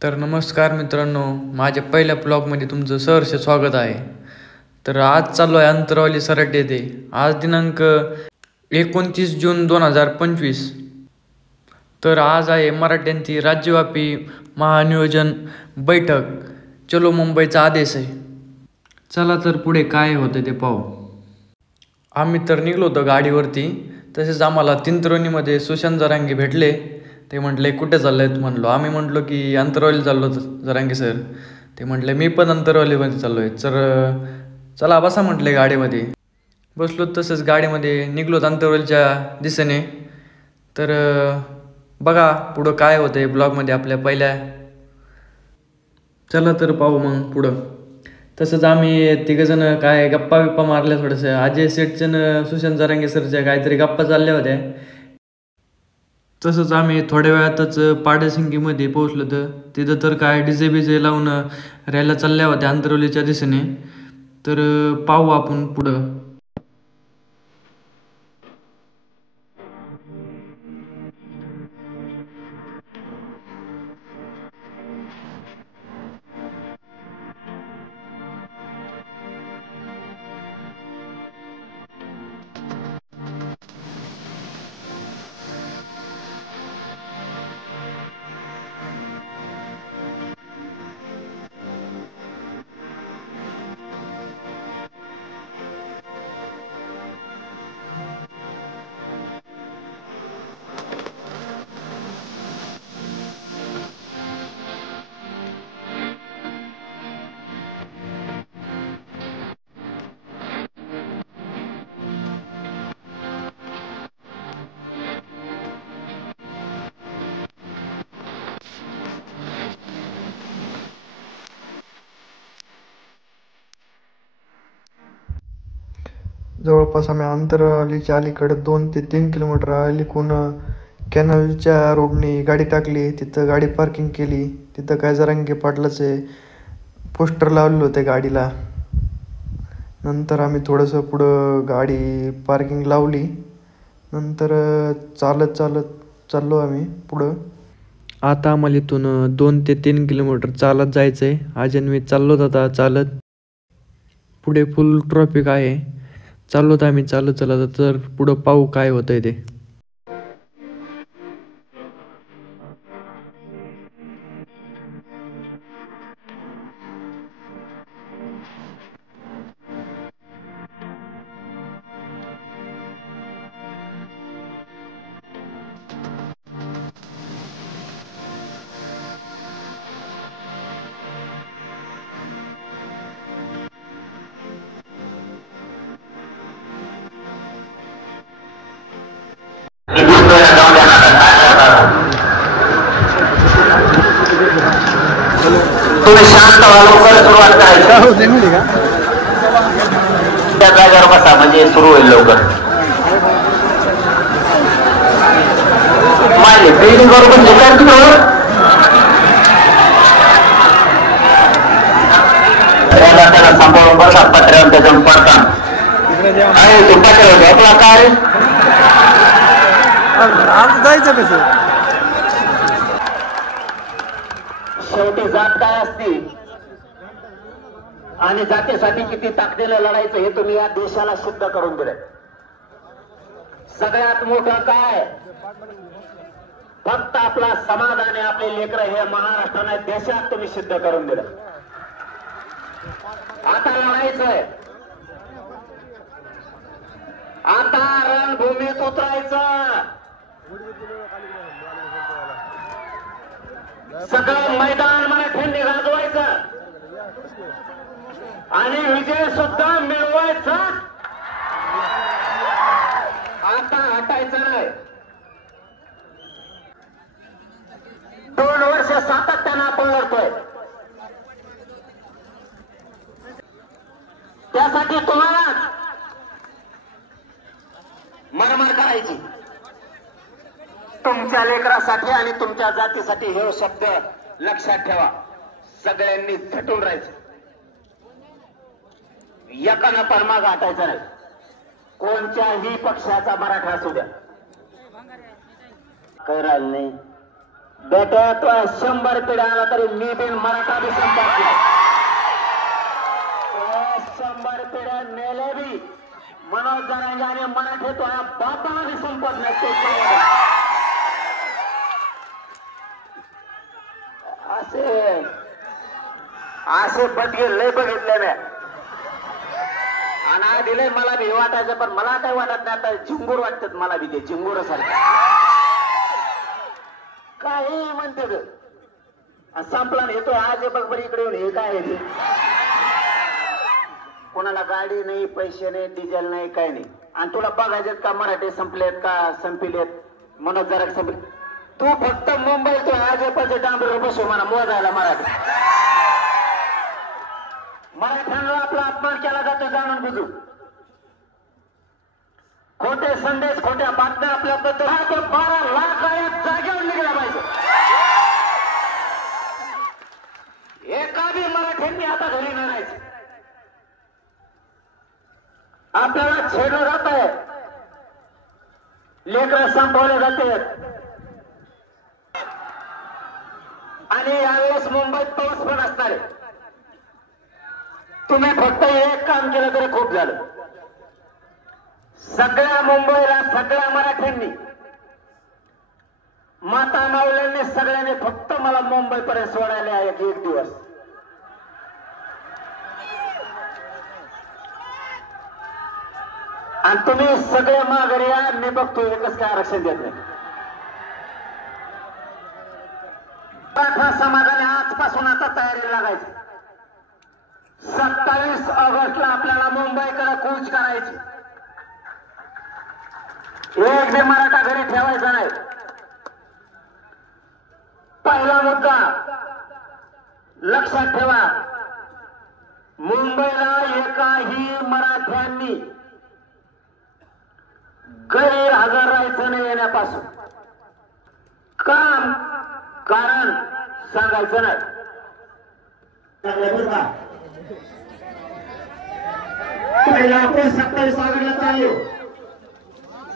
तर नमस्कार मित्रांनो, माझ्या पहिल्या ब्लॉगमध्ये तुमचं सहर्ष स्वागत आहे. तर आज चाललो आहे अंतरवाली सराट येथे. आज दिनांक 29 जून 2025. तर आज आहे मराठ्यांची राज्यव्यापी महानियोजन बैठक. चलो मुंबईचा आदेश आहे. चला तर पुढे काय होतं ते पाहू. आम्ही तर निघलो होतो गाडीवरती. तसेच आम्हाला तिंतरोनीमध्ये सुशांत जरांगे भेटले. ते म्हटले कुठे चालले आहेत म्हणलो. आम्ही म्हटलो की अंतरवाली चाललो जरांगे सर. ते म्हटले मी पण अंतरवालीमध्ये चाललो आहे. तर चला बसा म्हटले गाडीमध्ये. बसलो तसंच गाडीमध्ये निघलोत अंतरवालीच्या दिशेने. तर बघा पुढं काय होतं आहे ब्लॉगमध्ये आपल्या पहिल्या. चला तर पाहू मग पुढं. तसंच आम्ही तिघंजणं काय गप्पा बिप्पा मारल्या थोडंसं. अजय सेठचं सुशांत जरांगे सरच्या काहीतरी गप्पा चालल्या होत्या. तसंच आम्ही थोड्या वेळातच पाडसिंगीमध्ये पोहोचलो. तर तिथं तर काय डीजे बिजे लावून रॅल्या चालल्या होत्या अंतरवलीच्या दिशेने. तर पाहू आपण पुढं. जवळपास आम्ही अंतरवालीच्या अलीकडे 2 ते 3 किलोमीटर अलीकून कॅनलच्या रोडने गाडी टाकली. तिथं गाडी पार्किंग केली. तिथं काय जरांगे पाटलाचे पोस्टर लावलेलं होते गाडीला. नंतर आम्ही थोडंसं पुढं गाडी पार्किंग लावली. नंतर चालत चाललो आम्ही पुढं. आता आम्हाला इथून 2 ते 3 किलोमीटर चालत जायचं आहे. अजून मी चाललोत आता चालत. पुढे फुल ट्रॉफिक आहे. चाललोत आम्ही चालत तर पुढं पाहू काय होतंय ते. तुम्ही शांत व्हा, लवकर सुरुवात करायची. त्या जागेवर बसा म्हणजे सुरू होईल लवकर. माहिती बिल्डिंग वर पण त्याला सांभाळून बसा. पत्र्यावर त्याच्यावर पडता आणि तो पत्र्यावर झोपला काय जायचं कसं. शेवटी जात काय असते आणि जातीसाठी किती ताकदीने लढायचं हे तुम्ही या देशाला सिद्ध करून दिले. सगळ्यात मोठं काय फक्त आपला समाज आणि आपले लेकर हे महाराष्ट्राने देशात तुम्ही सिद्ध करून दिलं. आता लढायचंय. आता रणभूमीत उतरायचं. सगळं मैदान मराठ्यांनी गाजवायचं आणि विजय सुद्धा मिळवायचा. आता हटायचं नाही. 2 वर्ष सातत्यानं आपण लढतोय. त्यासाठी तुम्हाला मरमर करायची. तुमच्या लेकरासाठी आणि तुमच्या जातीसाठी हे शब्द लक्षात ठेवा. सगळ्यांनी झटून राहायचं. एकानं पण माग हटायचं नाही. कोणत्याही पक्षाचा मराठा असू द्या. काही राहिलं नाही. बेटा तो 100 पिढ्या आला तरी मी बिन मराठा बी संपर्क 100 पिढ्या मेले बी मनोज जरांगे आणि मराठे तो हा बापाला बी संपत नसतो. असे बदगे लय बघितले नाही आणि दिले मला भी वाटायचं पण मला काय वाटत नाही आता झिंगूर वाटतात मला बी ते झिंगूर सारखं काही म्हणते संपला येतो आज बघ बरी इकडे येऊन हे काय आहे कोणाला गाडी नाही पैसे नाही डिझेल नाही काही नाही आणि तुला बघायचे का मराठी संपलेत का संपलेत मनोज जरा संपले तू फक्त मुंबई तो आज डांबर बसू मला मोजायला मराठ्यांना आपला अपमान केला जातो जाणून बुजू खोटे संदेश खोट्या बातम्या आपल्याबद्दल 12 लाख जागेवर निघाला पाहिजे. एका बी मराठ्यांनी आता घरी न राहायचं आपल्याला छेडलं जात आहे लेकरं संपवले जाते आणि यावेळेस मुंबईत पाऊस पण असणार आहे. तुम्ही फक्त एक काम केलं तरी खूप झालं. सगळ्या मुंबईला सगळ्या मराठ्यांनी माता माऊल्यांनी सगळ्यांनी फक्त मला मुंबईपर्यंत सोडायला आहे एक दिवस. आणि तुम्ही सगळे माघारी या मी बघतो एकच काय आरक्षण देत नाही. मराठा समाजाने आजपासून आता तयारीला लागायची. 27 ऑगस्टला आपल्याला मुंबईकडे कूच करायची. एक बी मराठा घरी ठेवायचा नाही. पहिला मुद्दा लक्षात ठेवा मुंबईला एकाही मराठ्यांनी गैरहजर राहायचं नाही येण्यापासून काम कारण सांगायचं नाही. पहिला आपण 27 ऑगस्टला चाललो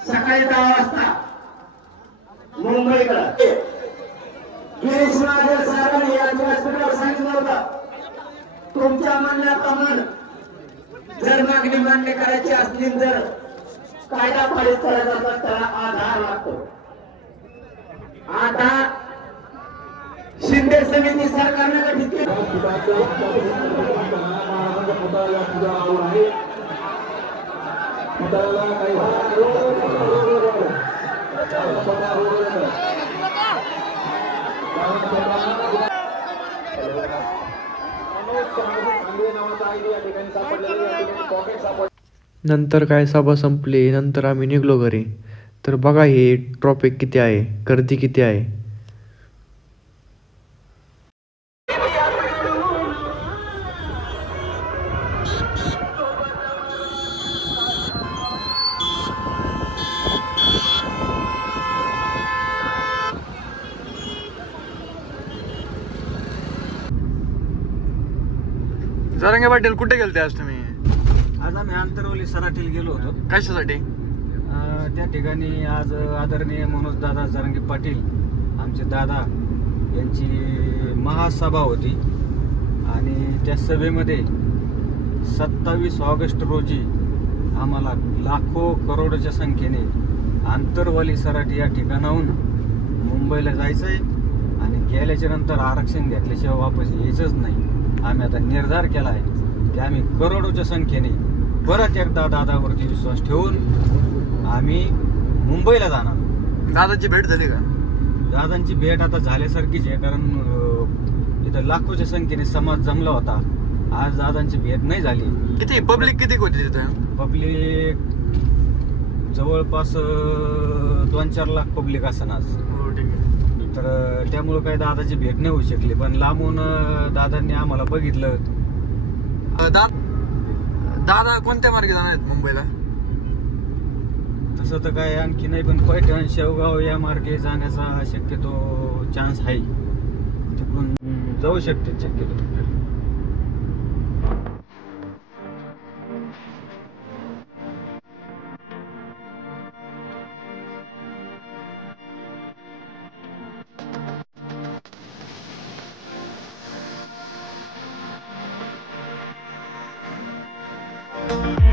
सकाळी 10 वाजता मुंबईकडे गिरीश महाजन साहेबांनी या व्यासपीठावर सांगितलं होतं तुमच्या म्हणण्याप्रमाणे जर मागणी मान्य करायची असली तर कायदा पारित करायचा तर त्याला आधार लागतो. आता शिंदे समिती सरकारने गठीत नंतर काय सभा संपली. नंतर आम्ही निघलो घरी. तर बघा हे ट्रॉफिक किती आहे, गर्दी किती आहे. जरांगे पाटील कुठे गेलते आज तुम्ही? आज आम्ही आंतरवली सराटीला गेलो होतो. कशासाठी? त्या ठिकाणी आज आदरणीय मनोज दादा जरांगे पाटील आमचे दादा यांची महासभा होती आणि त्या सभेमध्ये 27 ऑगस्ट रोजी आम्हाला लाखो करोडोच्या संख्येने आंतरवाली सराटी या ठिकाणाहून मुंबईला जायचं आहे आणि गेल्याच्या नंतर आरक्षण घेतल्याशिवाय वापस यायचंच नाही. आम्ही आता निर्धार केला आहे की आम्ही करोडोच्या संख्येने परत एकदा दादावरती विश्वास ठेवून आम्ही मुंबईला जाणार. दादाची भेट झाली का? दादांची भेट आता झाल्यासारखीच आहे कारण इथं लाखोच्या संख्येने समाज जमला होता. आज दादांची भेट नाही झाली. किती पब्लिक किती होती तिथं? पब्लिक जवळपास 2-4 लाख पब्लिक असं आज. तर त्यामुळे काही दादाची भेट नाही होऊ शकली. पण लांबून दादांनी आम्हाला बघितलं. दादा कोणत्या मार्गे जाणार आहेत मुंबईला? तसं तर काय आणखी नाही पण पैठण शेवगाव या मार्गे जाण्याचा शक्यतो चान्स आहे. तिकडून जाऊ शकते शक्यतो.